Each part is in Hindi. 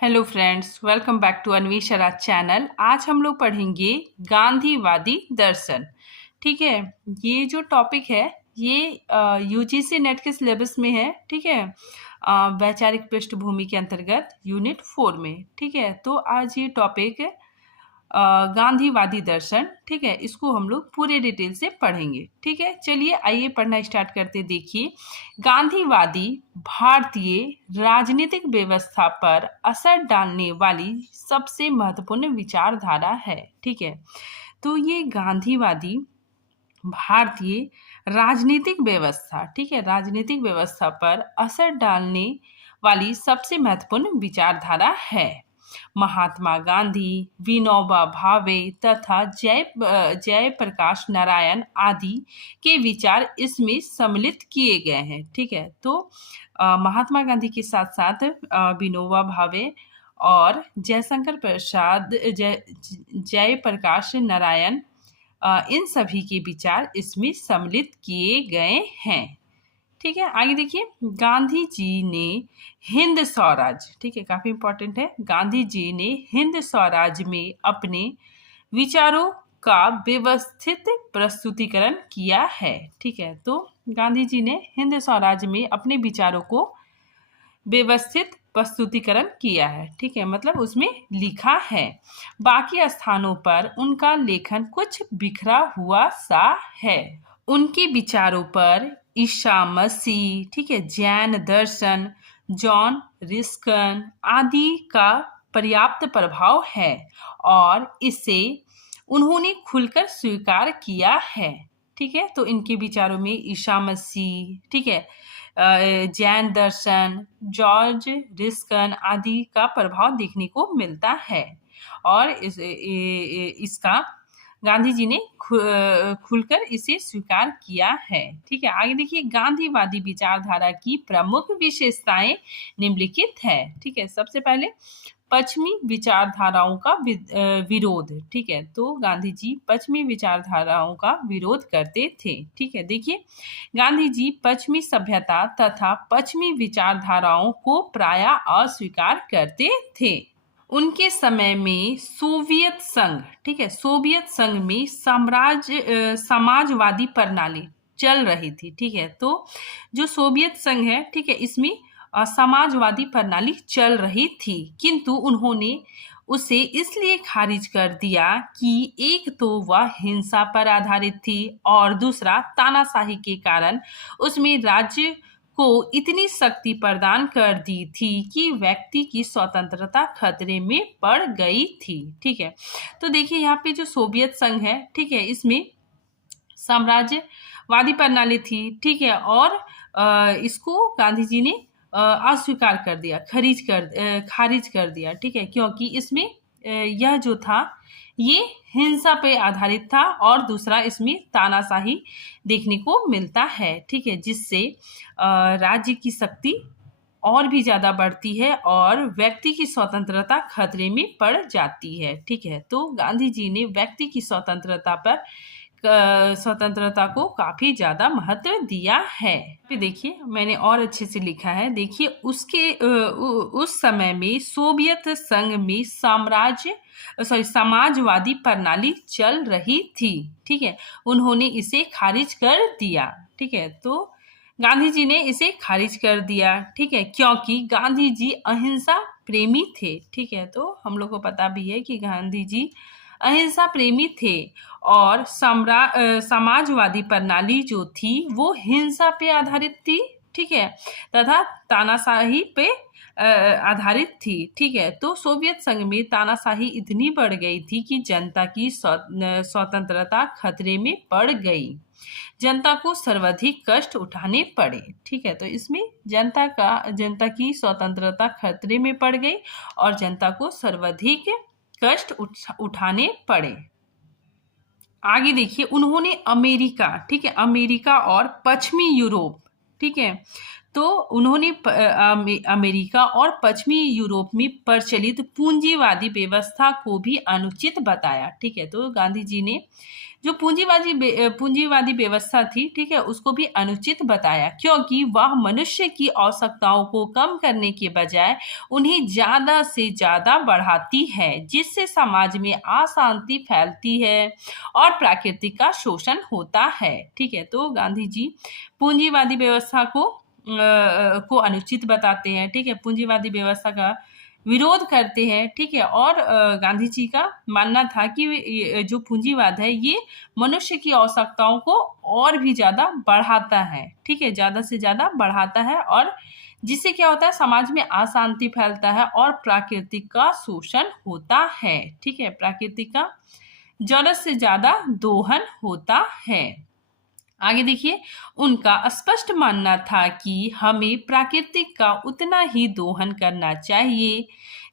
Hello friends, welcome back to Anveshra channel. आज हम लोग पढ़ेंगे गांधीवादी दर्शन। ठीक है, ये जो टॉपिक है ये यूजीसी नेट के सिलेबस में है। ठीक है, वैचारिक पृष्ठभूमि के अंतर्गत यूनिट 4 में। ठीक है, तो आज ये टॉपिक गांधीवादी दर्शन, ठीक है, इसको हम लोग पूरे डिटेल से पढ़ेंगे। ठीक है, चलिए आइए पढ़ना स्टार्ट करते। देखिए, गांधीवादी भारतीय राजनीतिक व्यवस्था पर असर डालने वाली सबसे महत्वपूर्ण विचारधारा है। ठीक है, तो ये गांधीवादी भारतीय राजनीतिक व्यवस्था, ठीक है, राजनीतिक व्यवस्था पर असर डालने वाली सबसे महत्वपूर्ण विचारधारा है। महात्मा गांधी, विनोबा भावे तथा जयप्रकाश नारायण आदि के विचार इसमें सम्मिलित किए गए हैं। ठीक है, तो महात्मा गांधी के साथ साथ विनोबा भावे और जयप्रकाश नारायण, इन सभी के विचार इसमें सम्मिलित किए गए हैं। ठीक है, आगे देखिए, गांधी जी ने हिंद स्वराज, ठीक है, काफी इंपॉर्टेंट है, गांधी जी ने हिंद स्वराज में अपने विचारों का व्यवस्थित प्रस्तुतिकरण किया है। ठीक है, तो गांधी जी ने हिंद स्वराज में अपने विचारों को व्यवस्थित प्रस्तुतिकरण किया है। ठीक है, मतलब उसमें लिखा है। बाकी स्थानों पर उनका लेखन कुछ बिखरा हुआ सा है। उनके विचारों पर ईसा मसीह, ठीक है, जैन दर्शन, जॉन रिस्कन आदि का पर्याप्त प्रभाव है और इसे उन्होंने खुलकर स्वीकार किया है। ठीक है, तो इनके विचारों में ईसा मसीह, ठीक है, जैन दर्शन, जॉर्ज रिस्कन आदि का प्रभाव देखने को मिलता है और इसका गांधी जी ने खुलकर इसे स्वीकार किया है। ठीक है, आगे देखिए, गांधीवादी विचारधारा की प्रमुख विशेषताएं निम्नलिखित है। ठीक है, सबसे पहले पश्चिमी विचारधाराओं का विरोध। ठीक है, तो गांधी जी पश्चिमी विचारधाराओं का विरोध करते थे। ठीक है, देखिए, गांधी जी पश्चिमी सभ्यता तथा पश्चिमी विचारधाराओं को प्रायः अस्वीकार करते थे। उनके समय में सोवियत संघ, ठीक है, सोवियत संघ में समाजवादी प्रणाली चल रही थी। ठीक है, तो जो सोवियत संघ है, ठीक है, इसमें समाजवादी प्रणाली चल रही थी, किंतु उन्होंने उसे इसलिए खारिज कर दिया कि एक तो वह हिंसा पर आधारित थी और दूसरा तानाशाही के कारण उसमें राज्य को इतनी शक्ति प्रदान कर दी थी कि व्यक्ति की स्वतंत्रता खतरे में पड़ गई थी। ठीक है, तो देखिए यहाँ पे जो सोवियत संघ है, ठीक है, इसमें साम्राज्यवादी प्रणाली थी। ठीक है, और इसको गांधी जी ने अस्वीकार कर दिया, खारिज कर दिया। ठीक है, क्योंकि इसमें यह जो था ये हिंसा पे आधारित था और दूसरा इसमें तानाशाही देखने को मिलता है। ठीक है, जिससे राज्य की शक्ति और भी ज़्यादा बढ़ती है और व्यक्ति की स्वतंत्रता खतरे में पड़ जाती है। ठीक है, तो गांधी जी ने व्यक्ति की स्वतंत्रता को काफी ज्यादा महत्व दिया है। फिर देखिए, मैंने और अच्छे से लिखा है। देखिए, उस समय में सोवियत संघ में समाजवादी प्रणाली चल रही थी। ठीक है, उन्होंने इसे खारिज कर दिया। ठीक है, तो गांधी जी ने इसे खारिज कर दिया। ठीक है, क्योंकि गांधी जी अहिंसा प्रेमी थे। ठीक है, तो हम लोग को पता भी है कि गांधी जी अहिंसा प्रेमी थे और समाजवादी प्रणाली जो थी वो हिंसा पे आधारित थी। ठीक है, तथा तानाशाही पे आधारित थी। ठीक है, तो सोवियत संघ में तानाशाही इतनी बढ़ गई थी कि जनता की स्वतंत्रता खतरे में पड़ गई, जनता को सर्वाधिक कष्ट उठाने पड़े। ठीक है, तो इसमें जनता की स्वतंत्रता खतरे में पड़ गई और जनता को सर्वाधिक कष्ट उठाने पड़े। आगे देखिए, उन्होंने अमेरिका, ठीक है, अमेरिका और पश्चिमी यूरोप, ठीक है, तो उन्होंने अमेरिका और पश्चिमी यूरोप में प्रचलित पूंजीवादी व्यवस्था को भी अनुचित बताया। ठीक है, तो गांधी जी ने जो पूंजीवादी व्यवस्था थी, ठीक है, उसको भी अनुचित बताया, क्योंकि वह मनुष्य की आवश्यकताओं को कम करने के बजाय उन्हें ज्यादा से ज्यादा बढ़ाती है, जिससे समाज में अशांति फैलती है और प्रकृति का शोषण होता है। ठीक है, तो गांधी जी पूंजीवादी व्यवस्था को अनुचित बताते हैं। ठीक है, पूंजीवादी व्यवस्था का विरोध करते हैं। ठीक है, और गांधी जी का मानना था कि ये जो पूंजीवाद है ये मनुष्य की आवश्यकताओं को और भी ज्यादा बढ़ाता है। ठीक है, ज्यादा से ज्यादा बढ़ाता है, और जिससे क्या होता है, समाज में अशांति फैलता है और प्राकृतिक का शोषण होता है। ठीक है, प्राकृतिक का जरूरत से ज्यादा दोहन होता है। आगे देखिए, उनका स्पष्ट मानना था कि हमें प्राकृतिक का उतना ही दोहन करना चाहिए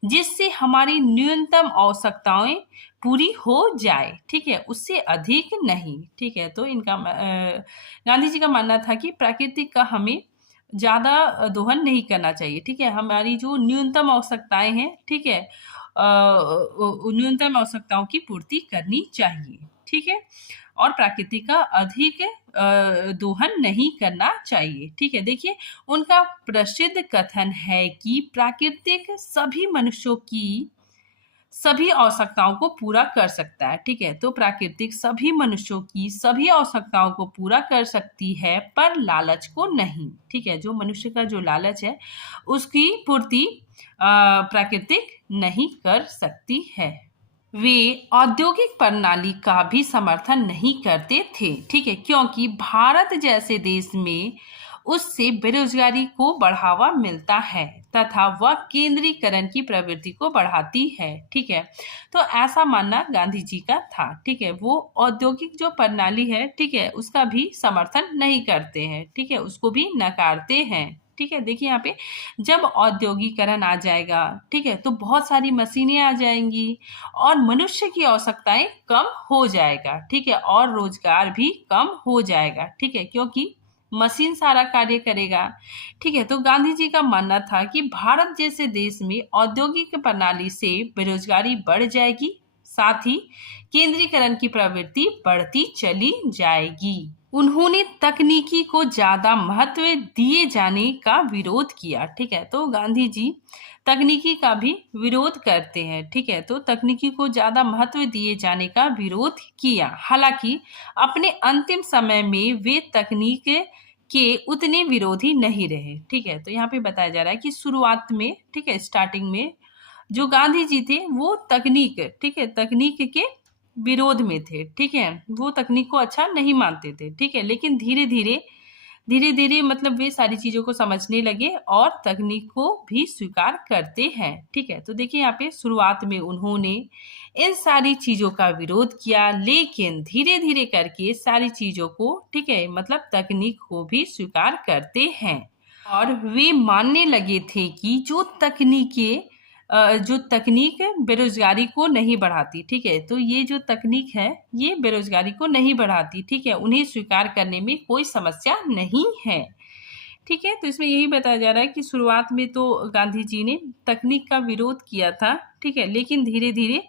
जिससे हमारी न्यूनतम आवश्यकताएं पूरी हो जाए। ठीक है, उससे अधिक नहीं। ठीक है, तो गांधी जी का मानना था कि प्राकृतिक का हमें ज्यादा दोहन नहीं करना चाहिए। ठीक है, हमारी जो न्यूनतम आवश्यकताएं हैं, ठीक है, न्यूनतम आवश्यकताओं की पूर्ति करनी चाहिए। ठीक है, और प्रकृति का अधिक दोहन नहीं करना चाहिए। ठीक है, देखिए उनका प्रसिद्ध कथन है कि प्राकृतिक सभी मनुष्यों की सभी आवश्यकताओं को पूरा कर सकता है। ठीक है, तो प्राकृतिक सभी मनुष्यों की सभी आवश्यकताओं को पूरा कर सकती है, पर लालच को नहीं। ठीक है, जो मनुष्य का जो लालच है उसकी पूर्ति प्राकृतिक नहीं कर सकती है। वे औद्योगिक प्रणाली का भी समर्थन नहीं करते थे। ठीक है, क्योंकि भारत जैसे देश में उससे बेरोजगारी को बढ़ावा मिलता है तथा वह केंद्रीकरण की प्रवृत्ति को बढ़ाती है। ठीक है, तो ऐसा मानना गांधी जी का था। ठीक है, वो औद्योगिक जो प्रणाली है, ठीक है, उसका भी समर्थन नहीं करते हैं। ठीक है, उसको भी नकारते हैं। ठीक है, देखिए यहाँ पे जब औद्योगिकरण आ जाएगा, ठीक है, तो बहुत सारी मशीनें आ जाएंगी और मनुष्य की आवश्यकताएं कम हो जाएगा। ठीक है, और रोजगार भी कम हो जाएगा। ठीक है, क्योंकि मशीन सारा कार्य करेगा। ठीक है, तो गांधी जी का मानना था कि भारत जैसे देश में औद्योगिक प्रणाली से बेरोजगारी बढ़ जाएगी, साथ ही केंद्रीकरण की प्रवृत्ति बढ़ती चली जाएगी। उन्होंने तकनीकी को ज्यादा महत्व दिए जाने का विरोध किया। ठीक है, तो गांधी जी तकनीकी का भी विरोध करते हैं। ठीक है, तो तकनीकी को ज्यादा महत्व दिए जाने का विरोध किया। हालांकि अपने अंतिम समय में वे तकनीक के उतने विरोधी नहीं रहे। ठीक है, तो यहाँ पे बताया जा रहा है कि शुरुआत में, ठीक है, स्टार्टिंग में जो गांधी जी थे वो तकनीक, ठीक है, तकनीक के विरोध में थे। ठीक है, वो तकनीक को अच्छा नहीं मानते थे। ठीक है, लेकिन धीरे धीरे मतलब वे सारी चीजों को समझने लगे और तकनीक को भी स्वीकार करते हैं। ठीक है, तो देखिए यहाँ पे शुरुआत में उन्होंने इन सारी चीजों का विरोध किया, लेकिन धीरे धीरे करके सारी चीजों को, ठीक है, मतलब तकनीक को भी स्वीकार करते हैं और वे मानने लगे थे कि जो तकनीक बेरोजगारी को नहीं बढ़ाती। ठीक है, तो ये जो तकनीक है ये बेरोजगारी को नहीं बढ़ाती। ठीक है, उन्हें स्वीकार करने में कोई समस्या नहीं है। ठीक है, तो इसमें यही बताया जा रहा है कि शुरुआत में तो गांधी जी ने तकनीक का विरोध किया था। ठीक है, लेकिन धीरे धीरे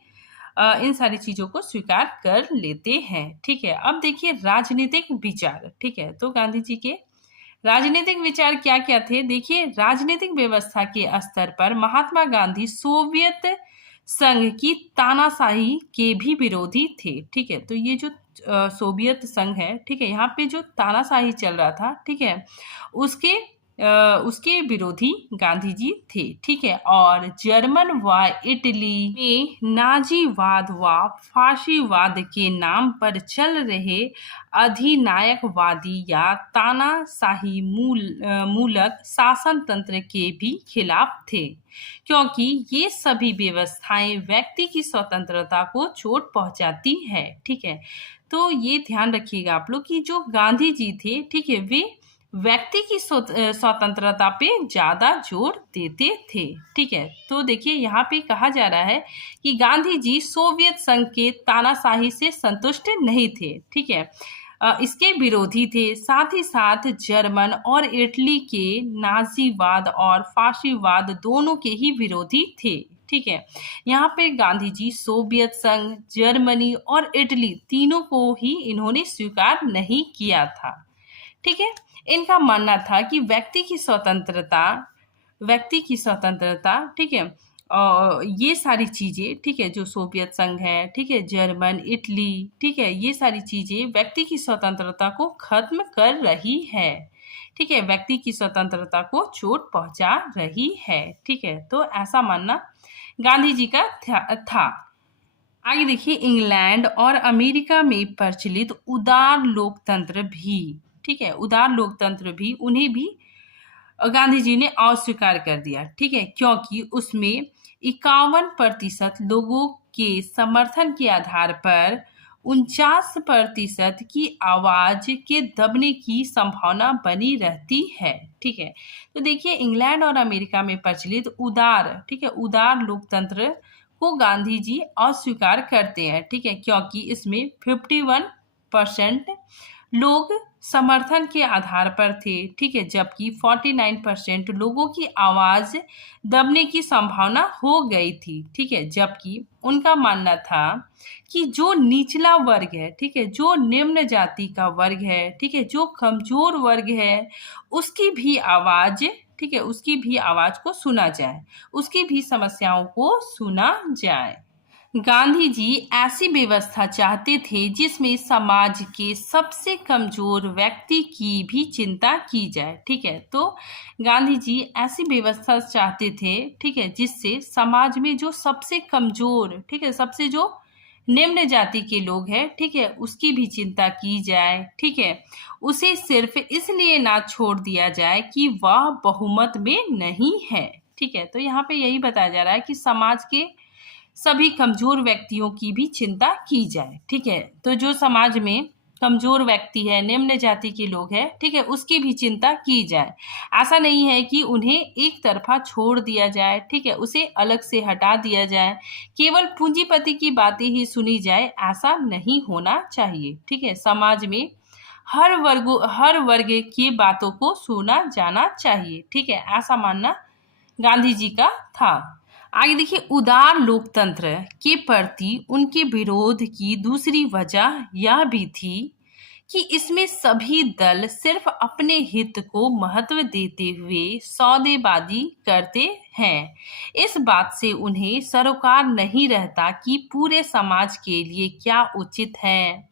इन सारी चीजों को स्वीकार कर लेते हैं। ठीक है, अब देखिए राजनीतिक विचार। ठीक है, तो गांधी जी के राजनीतिक विचार क्या क्या थे, देखिए राजनीतिक व्यवस्था के स्तर पर महात्मा गांधी सोवियत संघ की तानाशाही के भी विरोधी थे। ठीक है, तो ये जो सोवियत संघ है, ठीक है, यहाँ पे जो तानाशाही चल रहा था, ठीक है, उसके विरोधी गांधी जी थे। ठीक है, और जर्मन व इटली में नाजीवाद व फाशीवाद के नाम पर चल रहे अधिनायकवादी या तानाशाही मूलक शासन तंत्र के भी खिलाफ थे, क्योंकि ये सभी व्यवस्थाएं व्यक्ति की स्वतंत्रता को चोट पहुंचाती है। ठीक है, तो ये ध्यान रखिएगा आप लोग कि जो गांधी जी थे, ठीक है, वे व्यक्ति की स्वतंत्रता पे ज्यादा जोर देते थे। ठीक है, तो देखिए यहाँ पे कहा जा रहा है कि गांधी जी सोवियत संघ के तानाशाही से संतुष्ट नहीं थे। ठीक है, इसके विरोधी थे। साथ ही साथ जर्मन और इटली के नाजीवाद और फाशीवाद दोनों के ही विरोधी थे। ठीक है, यहाँ पे गांधी जी सोवियत संघ, जर्मनी और इटली तीनों को ही इन्होंने स्वीकार नहीं किया था। ठीक है, इनका मानना था कि व्यक्ति की स्वतंत्रता, ठीक है, ये सारी चीज़ें, ठीक है, जो सोवियत संघ है, ठीक है, जर्मन, इटली, ठीक है, ये सारी चीज़ें व्यक्ति की स्वतंत्रता को खत्म कर रही है। ठीक है, व्यक्ति की स्वतंत्रता को चोट पहुंचा रही है। ठीक है, तो ऐसा मानना गांधी जी का था। आगे देखिए, इंग्लैंड और अमेरिका में प्रचलित उदार लोकतंत्र भी, ठीक है, उदार लोकतंत्र भी उन्हें भी गांधी जी ने अस्वीकार कर दिया। ठीक है, क्योंकि उसमें 51% लोगों के समर्थन के आधार पर 49% की आवाज के दबने की संभावना बनी रहती है। ठीक है, तो देखिए, इंग्लैंड और अमेरिका में प्रचलित उदार, ठीक है, उदार लोकतंत्र को गांधी जी अस्वीकार करते हैं। ठीक है, क्योंकि इसमें 51% लोग समर्थन के आधार पर थे। ठीक है, जबकि 49% लोगों की आवाज दबने की संभावना हो गई थी। ठीक है, जबकि उनका मानना था कि जो निचला वर्ग है, ठीक है, जो निम्न जाति का वर्ग है, ठीक है, जो कमजोर वर्ग है, उसकी भी आवाज, ठीक है, उसकी भी आवाज को सुना जाए, उसकी भी समस्याओं को सुना जाए। गांधी जी ऐसी व्यवस्था चाहते थे जिसमें समाज के सबसे कमजोर व्यक्ति की भी चिंता की जाए। ठीक है, तो गांधी जी ऐसी व्यवस्था चाहते थे, ठीक है, जिससे समाज में जो सबसे कमजोर, ठीक है, सबसे जो निम्न जाति के लोग हैं, ठीक है, उसकी भी चिंता की जाए। ठीक है, उसे सिर्फ इसलिए ना छोड़ दिया जाए कि वह बहुमत में नहीं है। ठीक है, तो यहाँ पे यही बताया जा रहा है कि समाज के सभी कमजोर व्यक्तियों की भी चिंता की जाए। ठीक है, तो जो समाज में कमजोर व्यक्ति है, निम्न जाति के लोग हैं, ठीक है, उसकी भी चिंता की जाए। ऐसा नहीं है कि उन्हें एक तरफा छोड़ दिया जाए, ठीक है, उसे अलग से हटा दिया जाए, केवल पूंजीपति की बातें ही सुनी जाए, ऐसा नहीं होना चाहिए। ठीक है, समाज में हर वर्ग की बातों को सुना जाना चाहिए। ठीक है, ऐसा मानना गांधी जी का था। आगे देखिए, उदार लोकतंत्र के प्रति उनके विरोध की दूसरी वजह यह भी थी कि इसमें सभी दल सिर्फ अपने हित को महत्व देते हुए सौदेबाजी करते हैं। इस बात से उन्हें सरोकार नहीं रहता कि पूरे समाज के लिए क्या उचित है।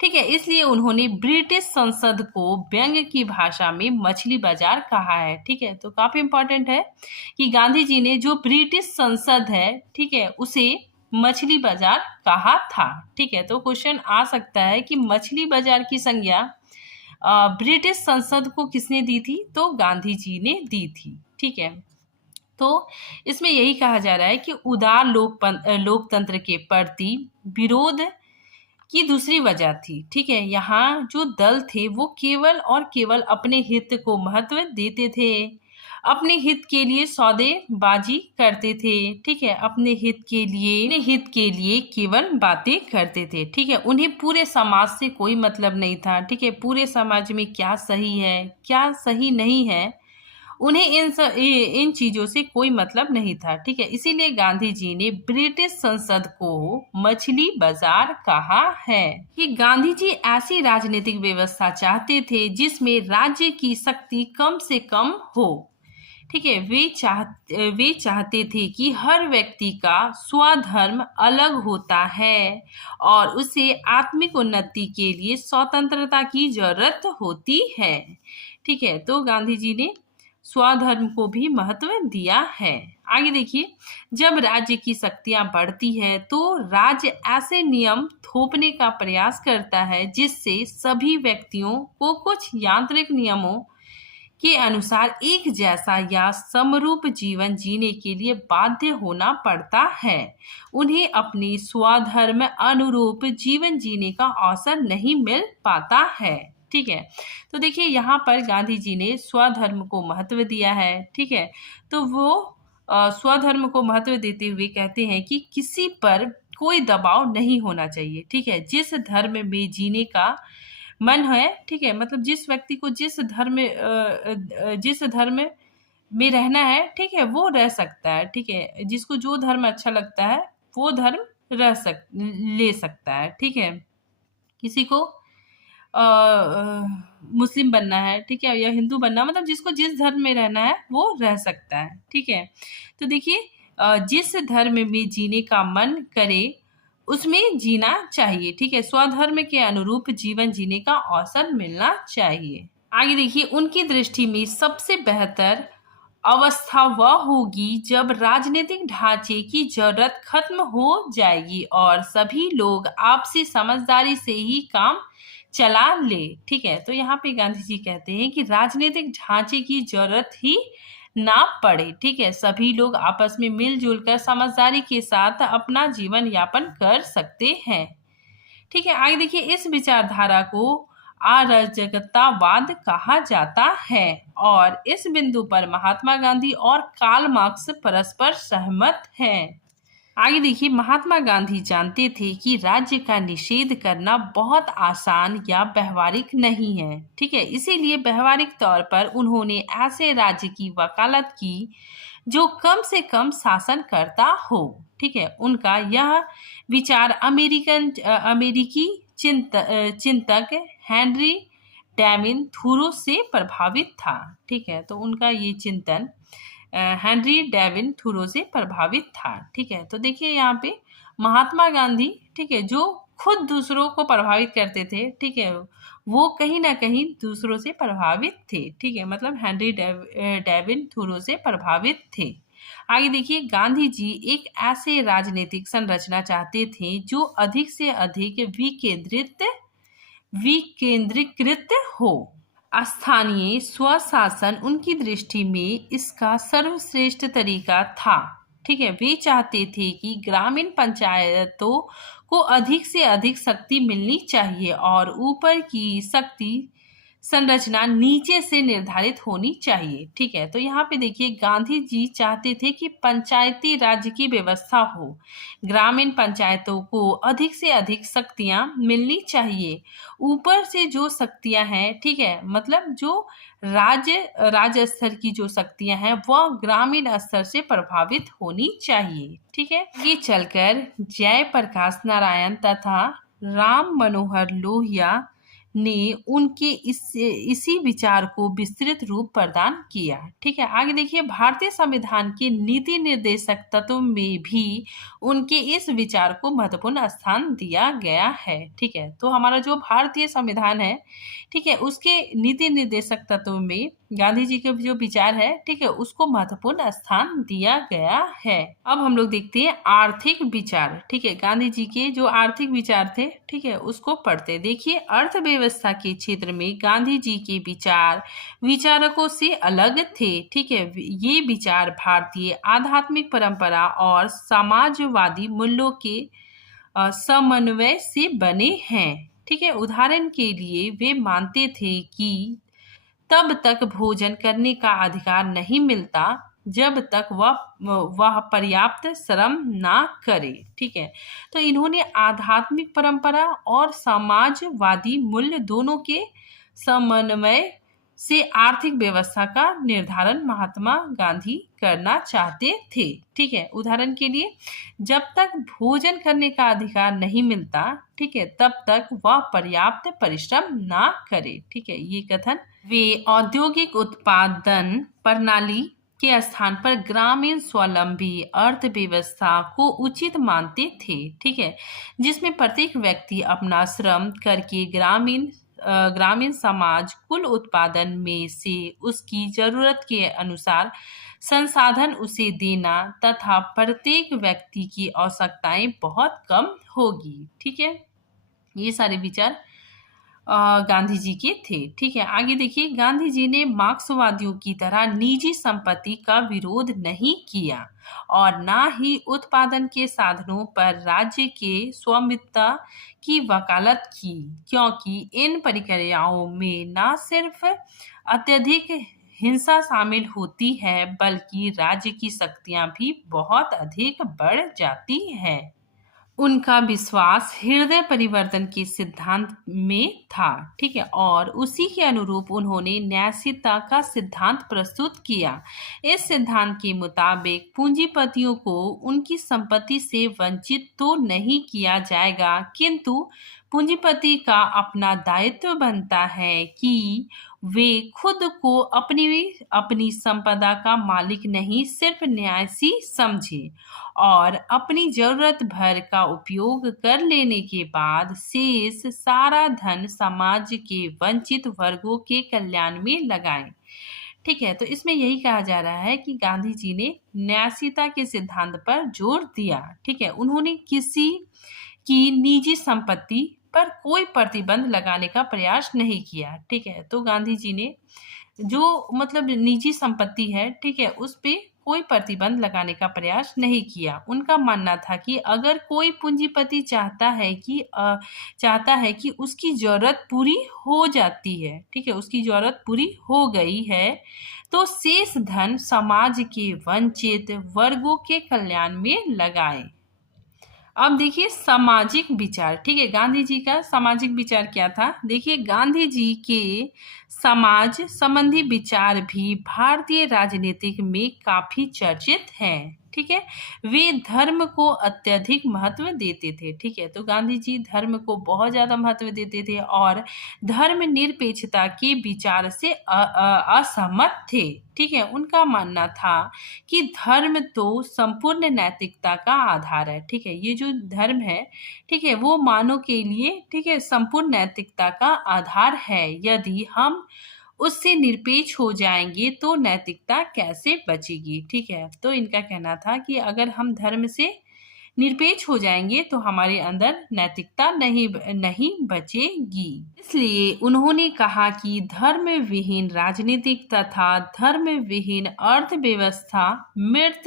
ठीक है, इसलिए उन्होंने ब्रिटिश संसद को व्यंग्य की भाषा में मछली बाजार कहा है। ठीक है, तो काफी इंपॉर्टेंट है कि गांधी जी ने जो ब्रिटिश संसद है, ठीक है, उसे मछली बाजार कहा था। ठीक है, तो क्वेश्चन आ सकता है कि मछली बाजार की संज्ञा ब्रिटिश संसद को किसने दी थी? तो गांधी जी ने दी थी। ठीक है, तो इसमें यही कहा जा रहा है कि उदार लोकतंत्र के प्रति विरोध की दूसरी वजह थी। ठीक है, यहाँ जो दल थे वो केवल और केवल अपने हित को महत्व देते थे, अपने हित के लिए सौदेबाजी करते थे। ठीक है, अपने हित के लिए केवल बातें करते थे। ठीक है, उन्हें पूरे समाज से कोई मतलब नहीं था। ठीक है, पूरे समाज में क्या सही है, क्या सही नहीं है, उन्हें इन चीजों से कोई मतलब नहीं था। ठीक है, इसीलिए गांधी जी ने ब्रिटिश संसद को मछली बाजार कहा है। कि गांधी जी ऐसी राजनीतिक व्यवस्था चाहते थे जिसमें राज्य की शक्ति कम से कम हो। ठीक है, वे चाहते थे कि हर व्यक्ति का स्वधर्म अलग होता है और उसे आत्मिक उन्नति के लिए स्वतंत्रता की जरूरत होती है। ठीक है, तो गांधी जी ने स्वधर्म को भी महत्व दिया है। आगे देखिए, जब राज्य की शक्तियां बढ़ती है तो राज्य ऐसे नियम थोपने का प्रयास करता है जिससे सभी व्यक्तियों को कुछ यांत्रिक नियमों के अनुसार एक जैसा या समरूप जीवन जीने के लिए बाध्य होना पड़ता है। उन्हें अपनी स्वधर्म अनुरूप जीवन जीने का अवसर नहीं मिल पाता है। ठीक है, तो देखिए, यहाँ पर गांधी जी ने स्वधर्म को महत्व दिया है। ठीक है, तो वो स्वधर्म को महत्व देते हुए कहते हैं कि किसी पर कोई दबाव नहीं होना चाहिए। ठीक है, जिस धर्म में जीने का मन है, ठीक है, मतलब जिस व्यक्ति को जिस धर्म में रहना है, ठीक है, वो रह सकता है, ठीक है, जिसको जो धर्म अच्छा लगता है वो धर्म ले सकता है, ठीक है। किसी को मुस्लिम बनना है, ठीक है, या हिंदू बनना, मतलब जिसको जिस धर्म में रहना है वो रह सकता है, ठीक है। तो देखिए, जिस धर्म में जीने का मन करे उसमें जीना चाहिए, ठीक है, स्वधर्म के अनुरूप जीवन जीने का अवसर मिलना चाहिए। आगे देखिए, उनकी दृष्टि में सबसे बेहतर अवस्था वह होगी जब राजनीतिक ढांचे की जरूरत खत्म हो जाएगी और सभी लोग आपसी समझदारी से ही काम चला ले, ठीक है। तो यहाँ पे गांधी जी कहते हैं कि राजनीतिक ढांचे की जरूरत ही ना पड़े, ठीक है, सभी लोग आपस में मिलजुल कर समझदारी के साथ अपना जीवन यापन कर सकते हैं, ठीक है। आगे देखिए, इस विचारधारा को अराजकतावाद कहा जाता है और इस बिंदु पर महात्मा गांधी और कार्ल मार्क्स परस्पर सहमत हैं। आगे देखिए, महात्मा गांधी जानते थे कि राज्य का निषेध करना बहुत आसान या व्यवहारिक नहीं है, ठीक है, इसीलिए व्यवहारिक तौर पर उन्होंने ऐसे राज्य की वकालत की जो कम से कम शासन करता हो, ठीक है। उनका यह विचार अमेरिकी चिंतक हेनरी डेविन थोरो से प्रभावित था, ठीक है। तो उनका ये चिंतन हेनरी डेविन थोरो से प्रभावित था, ठीक है। तो देखिए यहाँ पे महात्मा गांधी, ठीक है, जो खुद दूसरों को प्रभावित करते थे, ठीक है, वो कहीं ना कहीं दूसरों से प्रभावित थे, ठीक है, मतलब हेनरी डेविन थोरो से प्रभावित थे। आगे देखिए, गांधी जी एक ऐसे राजनीतिक संरचना चाहते थे जो अधिक से अधिक विकेंद्रीकृत हो। स्थानीय स्वशासन उनकी दृष्टि में इसका सर्वश्रेष्ठ तरीका था, ठीक है। वे चाहते थे कि ग्रामीण पंचायतों को अधिक से अधिक शक्ति मिलनी चाहिए और ऊपर की शक्ति संरचना नीचे से निर्धारित होनी चाहिए, ठीक है। तो यहाँ पे देखिए, गांधी जी चाहते थे कि पंचायती राज्य की व्यवस्था हो, ग्रामीण पंचायतों को अधिक से अधिक शक्तियां मिलनी चाहिए, ऊपर से जो शक्तियां हैं, ठीक है, मतलब जो राज्य स्तर की जो शक्तियां हैं वह ग्रामीण स्तर से प्रभावित होनी चाहिए, ठीक है। ये चलकर जयप्रकाश नारायण तथा राम मनोहर लोहिया ने उनके इसी विचार को विस्तृत रूप प्रदान किया, ठीक है। आगे देखिए, भारतीय संविधान के नीति निर्देशक तत्व में भी उनके इस विचार को महत्वपूर्ण स्थान दिया गया है, ठीक है। तो हमारा जो भारतीय संविधान है, ठीक है, उसके नीति निर्देशक तत्व में गांधी जी के जो विचार है, ठीक है, उसको महत्वपूर्ण स्थान दिया गया है। अब हम लोग देखते हैं आर्थिक विचार, ठीक है, गांधी जी के जो आर्थिक विचार थे, ठीक है, उसको पढ़ते। देखिए, अर्थव्यवस्था के क्षेत्र में गांधी जी के विचार विचारकों से अलग थे, ठीक है। ये विचार भारतीय आध्यात्मिक परंपरा और समाजवादी मूल्यों के समन्वय से बने हैं, ठीक है। उदाहरण के लिए वे मानते थे कि तब तक भोजन करने का अधिकार नहीं मिलता जब तक वह पर्याप्त श्रम ना करे, ठीक है। तो इन्होंने आध्यात्मिक परंपरा और समाजवादी मूल्य दोनों के समन्वय से आर्थिक व्यवस्था का निर्धारण महात्मा गांधी करना चाहते थे, ठीक है। उदाहरण के लिए, जब तक भोजन करने का अधिकार नहीं मिलता, ठीक है, तब तक वह पर्याप्त परिश्रम ना करे, ठीक है, ये कथन वे औद्योगिक उत्पादन प्रणाली के स्थान पर ग्रामीण स्वावलंबी अर्थव्यवस्था को उचित मानते थे, ठीक है, जिसमें प्रत्येक व्यक्ति अपना श्रम करके ग्रामीण समाज कुल उत्पादन में से उसकी जरूरत के अनुसार संसाधन उसे देना तथा प्रत्येक व्यक्ति की आवश्यकताएं बहुत कम होगी, ठीक है। ये सारे विचार गांधी जी के थे, ठीक है। आगे देखिए, गांधी जी ने मार्क्सवादियों की तरह निजी संपत्ति का विरोध नहीं किया और ना ही उत्पादन के साधनों पर राज्य के स्वामित्व की वकालत की, क्योंकि इन प्रक्रियाओं में न सिर्फ अत्यधिक हिंसा शामिल होती है बल्कि राज्य की शक्तियां भी बहुत अधिक बढ़ जाती हैं। उनका विश्वास हृदय परिवर्तन के सिद्धांत में था, ठीक है, और उसी के अनुरूप उन्होंने न्यायशीलता का सिद्धांत प्रस्तुत किया। इस सिद्धांत के मुताबिक पूंजीपतियों को उनकी संपत्ति से वंचित तो नहीं किया जाएगा, किंतु पूंजीपति का अपना दायित्व बनता है कि वे खुद को अपनी संपदा का मालिक नहीं, सिर्फ न्यासी समझे और अपनी जरूरत भर का उपयोग कर लेने के बाद शेष सारा धन समाज के वंचित वर्गों के कल्याण में लगाएं। ठीक है, तो इसमें यही कहा जा रहा है कि गांधी जी ने न्यायशीलता के सिद्धांत पर जोर दिया। ठीक है, उन्होंने किसी की निजी संपत्ति पर कोई प्रतिबंध लगाने का प्रयास नहीं किया। ठीक है, तो गांधी जी ने जो मतलब निजी संपत्ति है, ठीक है, उस पे कोई प्रतिबंध लगाने का प्रयास नहीं किया। उनका मानना था कि अगर कोई पूंजीपति चाहता है कि उसकी जरूरत पूरी हो जाती है, ठीक है, उसकी जरूरत पूरी हो गई है, तो शेष धन समाज के वंचित वर्गों के कल्याण में लगाए। अब देखिए सामाजिक विचार। ठीक है, गांधी जी का सामाजिक विचार क्या था? देखिए, गांधी जी के समाज संबंधी विचार भी भारतीय राजनीतिक में काफी चर्चित हैं। ठीक है, वे धर्म को अत्यधिक महत्व देते थे। ठीक है, तो गांधी जी धर्म को बहुत ज्यादा महत्व देते थे और धर्म निरपेक्षता के विचार से असहमत थे। ठीक है, उनका मानना था कि धर्म तो संपूर्ण नैतिकता का आधार है। ठीक है, ये जो धर्म है, ठीक है, वो मानव के लिए, ठीक है, संपूर्ण नैतिकता का आधार है। यदि हम उससे निरपेक्ष हो जाएंगे तो नैतिकता कैसे बचेगी? ठीक है, तो इनका कहना था कि अगर हम धर्म से निरपेक्ष हो जाएंगे तो हमारे अंदर नैतिकता नहीं बचेगी। इसलिए उन्होंने कहा कि धर्म विहीन राजनीतिक तथा धर्म विहीन अर्थव्यवस्था मृत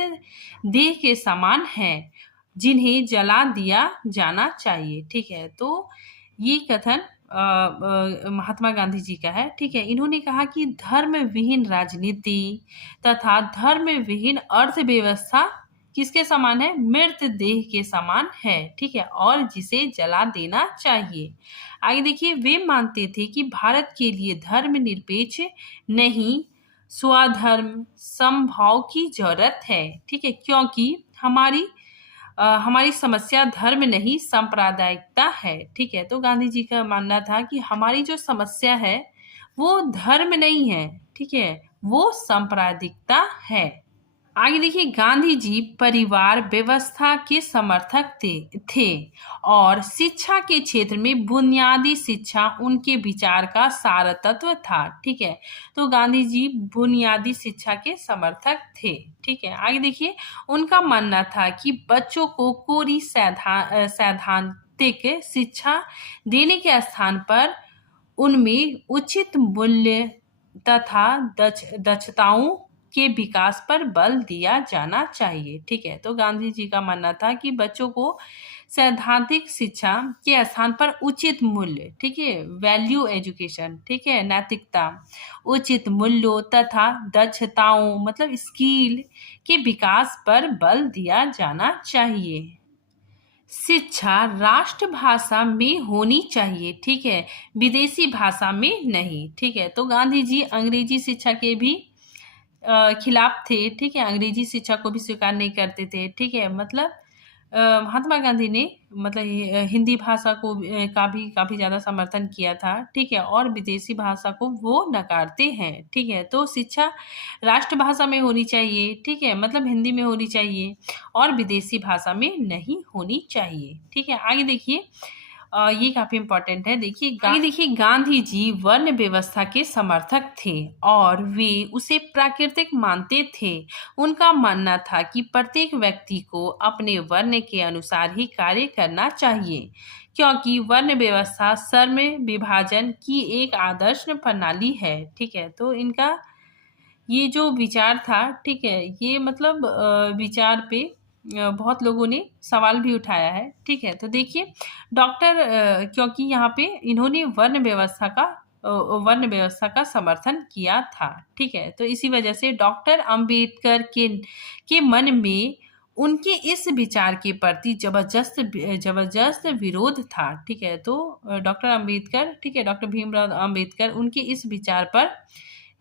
देह के समान है, जिन्हें जला दिया जाना चाहिए। ठीक है, तो ये कथन महात्मा गांधी जी का है। ठीक है, इन्होंने कहा कि धर्म विहीन राजनीति तथा धर्म विहीन अर्थव्यवस्था किसके समान है? मृत देह के समान है। ठीक है, और जिसे जला देना चाहिए। आगे देखिए, वे मानते थे कि भारत के लिए धर्म निरपेक्ष नहीं, स्वधर्म समभाव की जरूरत है। ठीक है, क्योंकि हमारी समस्या धर्म नहीं सांप्रदायिकता है। ठीक है, तो गांधी जी का मानना था कि हमारी जो समस्या है वो धर्म नहीं है, ठीक है, वो सांप्रदायिकता है। आगे देखिए, गांधी जी परिवार व्यवस्था के समर्थक थे और शिक्षा के क्षेत्र में बुनियादी शिक्षा उनके विचार का सार तत्व था। ठीक है, तो गांधी जी बुनियादी शिक्षा के समर्थक थे। ठीक है, आगे देखिए, उनका मानना था कि बच्चों को कोरी सैद्धांतिक शिक्षा देने के स्थान पर उनमें उचित मूल्य तथा दक्षताओं के विकास पर बल दिया जाना चाहिए। ठीक है, तो गांधी जी का मानना था कि बच्चों को सैद्धांतिक शिक्षा के स्थान पर उचित मूल्य, ठीक है, वैल्यू एजुकेशन, ठीक है, नैतिकता, उचित मूल्यों तथा दक्षताओं मतलब स्किल के विकास पर बल दिया जाना चाहिए। शिक्षा राष्ट्रभाषा में होनी चाहिए। ठीक है, विदेशी भाषा में नहीं। ठीक है, तो गांधी जी अंग्रेजी शिक्षा के भी खिलाफ थे। ठीक है, अंग्रेजी शिक्षा को भी स्वीकार नहीं करते थे। ठीक है, मतलब महात्मा गांधी ने मतलब हिंदी भाषा को का भी काफी ज्यादा समर्थन किया था। ठीक है, और विदेशी भाषा को वो नकारते हैं। ठीक है, तो शिक्षा राष्ट्रभाषा में होनी चाहिए। ठीक है, मतलब हिंदी में होनी चाहिए और विदेशी भाषा में नहीं होनी चाहिए। ठीक है, आगे देखिए, ये काफी इम्पोर्टेंट है। देखिए गांधी जी वर्ण व्यवस्था के समर्थक थे और वे उसे प्राकृतिक मानते थे। उनका मानना था कि प्रत्येक व्यक्ति को अपने वर्ण के अनुसार ही कार्य करना चाहिए, क्योंकि वर्ण व्यवस्था श्रम विभाजन की एक आदर्श प्रणाली है। ठीक है, तो इनका ये जो विचार था, ठीक है, ये मतलब विचार पे बहुत लोगों ने सवाल भी उठाया है। ठीक है, तो देखिए क्योंकि यहाँ पे इन्होंने वर्ण व्यवस्था का समर्थन किया था। ठीक है, तो इसी वजह से डॉक्टर अंबेडकर के मन में उनके इस विचार के प्रति जबरदस्त विरोध था। ठीक है, तो डॉक्टर अंबेडकर, ठीक है, डॉक्टर भीमराव अंबेडकर उनके इस विचार पर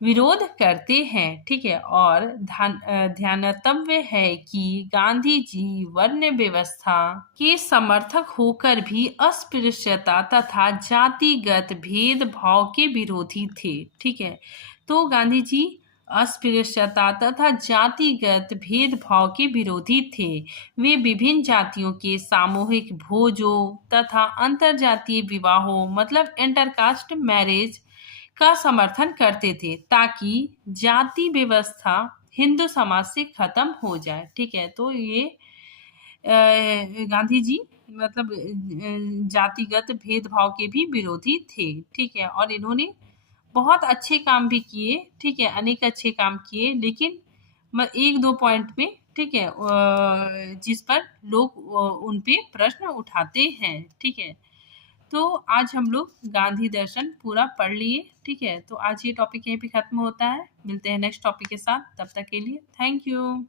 विरोध करते हैं। ठीक है, और ध्यानतव्य है कि गांधी जी वर्ण व्यवस्था के समर्थक होकर भी अस्पृश्यता तथा जातिगत भेदभाव के विरोधी थे। ठीक है, तो गांधी जी अस्पृश्यता तथा जातिगत भेदभाव के विरोधी थे। वे विभिन्न जातियों के सामूहिक भोजों तथा अंतरजातीय विवाहों मतलब इंटरकास्ट मैरिज का समर्थन करते थे ताकि जाति व्यवस्था हिंदू समाज से खत्म हो जाए। ठीक है, तो ये गांधी जी मतलब जातिगत भेदभाव के भी विरोधी थे। ठीक है, और इन्होंने बहुत अच्छे काम भी किए। ठीक है, अनेक अच्छे काम किए, लेकिन एक दो पॉइंट में, ठीक है, जिस पर लोग उन पे प्रश्न उठाते हैं। ठीक है, तो आज हम लोग गांधी दर्शन पूरा पढ़ लिए। ठीक है, तो आज ये टॉपिक यहीं पे खत्म होता है। मिलते हैं नेक्स्ट टॉपिक के साथ, तब तक के लिए थैंक यू।